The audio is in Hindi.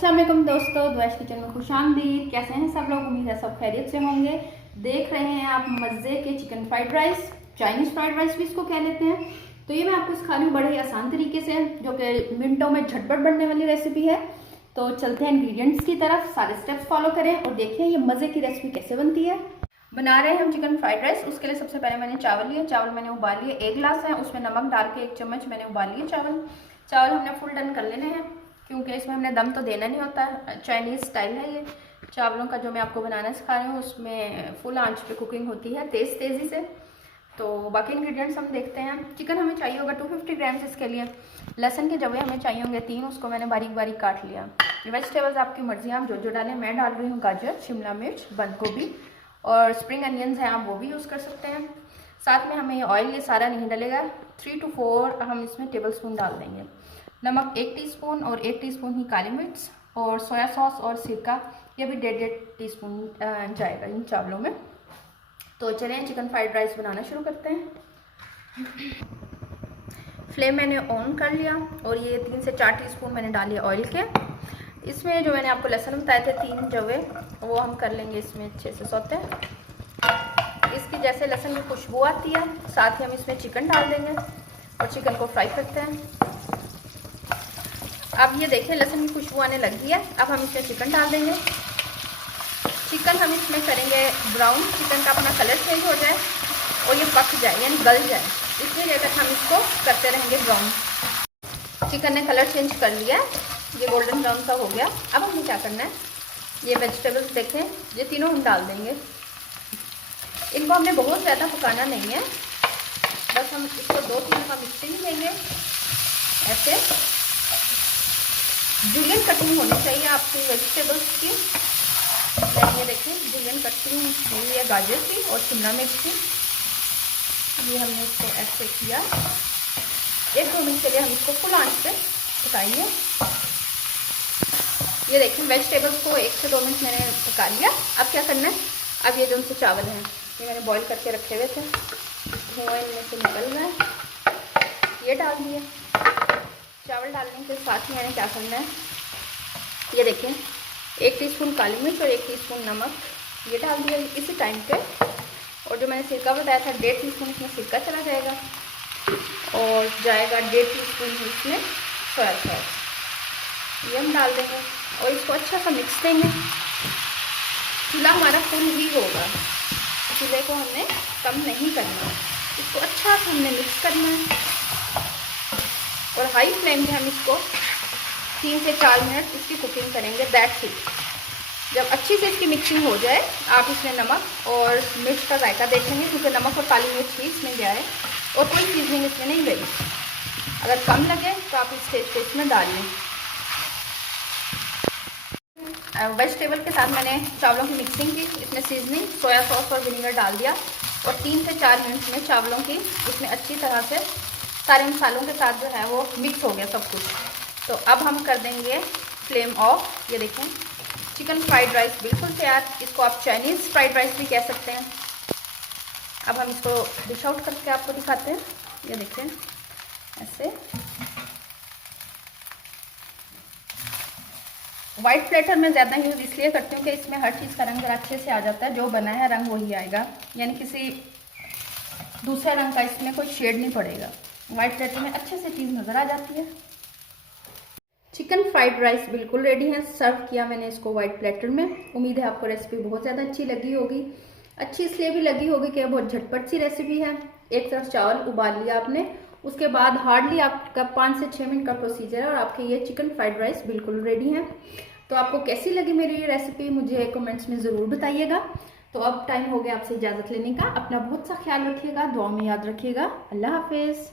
अस्सलाम वालेकुम दोस्तों, द्वैश किचन में खुशामदीद। कैसे हैं सब लोग? उम्मीद है सब खैरियत से होंगे। देख रहे हैं आप मज़े के chicken fried rice, Chinese fried rice भी इसको कह लेते हैं। तो ये मैं आपको सिखा रही हूँ बड़े ही आसान तरीके से, जो कि मिनटों में झटपट बनने वाली रेसिपी है। तो चलते हैं इंग्रेडिएंट्स की तरफ, सारे स्टेप्स फॉलो करें और देखें ये मज़े की रेसिपी कैसे बनती है। बना रहे हैं हम चिकन फ्राइड राइस। उसके लिए सबसे पहले मैंने चावल लिए। चावल मैंने उबाल लिए, 1 गिलास है, उसमें नमक डाल के 1 चम्मच मैंने उबाल लिए चावल हमने फुल डन कर लेने हैं, क्योंकि इसमें हमने दम तो देना नहीं होता। चाइनीज़ स्टाइल है ये चावलों का, जो मैं आपको बनाना सिखा रही हूँ उसमें फुल आंच पे कुकिंग होती है, तेज़ी से। तो बाकी इंग्रेडिएंट्स हम देखते हैं। चिकन हमें चाहिए होगा 250 ग्राम्स इसके लिए। लहसुन के जवे हमें चाहिए होंगे 3, उसको मैंने बारीक बारीक काट लिया। वेजिटेबल्स आपकी मर्जी, आप जो डालें। मैं डाल रही हूँ गाजर, शिमला मिर्च, बंद गोभी और स्प्रिंग अनियंस हैं, आप वो भी यूज़ कर सकते हैं। साथ में हमें ऑयल ये सारा नहीं डलेगा, 3 to 4 हम इसमें टेबल स्पून डाल देंगे। नमक 1 टीस्पून और 1 टीस्पून ही काली मिर्च और सोया सॉस और सिरका, ये भी 1.5 टीस्पून जाएगा इन चावलों में। तो चलें चिकन फ्राइड राइस बनाना शुरू करते हैं। फ्लेम मैंने ऑन कर लिया और ये 3 से 4 टीस्पून मैंने डाले ऑयल के। इसमें जो मैंने आपको लहसुन बताए थे 3 जवे, वो हम कर लेंगे इसमें अच्छे से सौते। इसकी जैसे लहसुन की खुशबू आती है, साथ ही हम इसमें चिकन डाल देंगे और चिकन को फ्राई करते हैं। अब ये देखें लहसुन की खुशबू आने लगी है। अब हम इसमें चिकन डाल देंगे। चिकन हम इसमें करेंगे ब्राउन, चिकन का अपना कलर चेंज हो जाए और ये पक जाए यानी गल जाए, इतनी देर तक हम इसको करते रहेंगे ब्राउन। चिकन ने कलर चेंज कर लिया, ये गोल्डन ब्राउन सा हो गया। अब हमें क्या करना है, ये वेजिटेबल्स देखें, ये तीनों हम डाल देंगे। इनको हमने बहुत ज़्यादा पकाना नहीं है, बस हम इसको 2-3 दफ़ा मिक्सिंग देंगे। ऐसे जुलियन कटिंग होनी चाहिए आपकी वेजिटेबल्स की। ये देखें जुलियन कटिंग हुई है गाजर की और शिमला मिर्च की। ये हमने इसको ऐसे किया। 1-2 मिनट के लिए हम इसको फुल आंच पे पकाएंगे। ये देखें वेजिटेबल्स को 1 से 2 मिनट मैंने पका लिया। अब क्या करना है, अब ये जो उनसे चावल हैं, ये मैंने बॉईल करके रखे हुए थे, धुआं इनमें से निकल रहा है, ये डाल दिए। चावल डालने के साथ ही मैंने क्या करना है, ये देखें 1 टीस्पून काली मिर्च और 1 टीस्पून नमक, ये डाल दिया इसी टाइम पे। और जो मैंने सिरका बताया था 1.5 टीस्पून इसमें सिरका चला जाएगा और जाएगा 1.5 टीस्पून इसमें सोया सॉस, ये हम डाल देंगे और इसको अच्छा सा मिक्स देंगे। चूल्हा हमारा फुल ही होगा, चूल्हे को हमने कम नहीं करना, इसको अच्छा से हमने मिक्स करना है और हाई फ्लेम पे हम इसको 3 से 4 मिनट इसकी कुकिंग करेंगे। That's it. जब अच्छी से इसकी मिक्सिंग हो जाए, आप इसमें नमक और मिर्च का जायका देख लेंगे, क्योंकि नमक और काली मिर्च ही इसमें गया है और कोई सीजनिंग इसमें नहीं गई। अगर कम लगे तो आप इस स्टेज पे इसमें डाल लें। वेजिटेबल के साथ मैंने चावलों की मिक्सिंग की, इसमें सीजनिंग, सोया सॉस और विनेगर डाल दिया और 3 से 4 मिनट में चावलों की इसमें अच्छी तरह से सारे मसालों के साथ जो है वो मिक्स हो गया सब कुछ। तो अब हम कर देंगे फ्लेम ऑफ। ये देखें चिकन फ्राइड राइस बिल्कुल तैयार। इसको आप चाइनीज़ फ्राइड राइस भी कह सकते हैं। अब हम इसको डिश आउट करके आपको दिखाते हैं। ये देखें ऐसे वाइट प्लेटर में ज़्यादा यूज़ इसलिए करती हूँ कि इसमें हर चीज़ का रंग अच्छे से आ जाता है, जो बना है रंग वही आएगा, यानी किसी दूसरे रंग का इसमें कोई शेड नहीं पड़ेगा। वाइट प्लेटर में अच्छे से चीज़ नज़र आ जाती है। चिकन फ्राइड राइस बिल्कुल रेडी है। सर्व किया मैंने इसको वाइट प्लेटर में। उम्मीद है आपको रेसिपी बहुत ज़्यादा अच्छी लगी होगी। अच्छी इसलिए भी लगी होगी कि बहुत झटपट सी रेसिपी है। एक तरफ चावल उबाल लिया आपने, उसके बाद हार्डली आपका 5 से 6 मिनट का प्रोसीजर है और आपके ये चिकन फ्राइड राइस बिल्कुल रेडी है। तो आपको कैसी लगी मेरी ये रेसिपी मुझे कमेंट्स में ज़रूर बताइएगा। तो अब टाइम हो गया आपसे इजाज़त लेने का। अपना बहुत सा ख्याल रखिएगा, दुआ में याद रखिएगा। अल्लाह हाफिज़।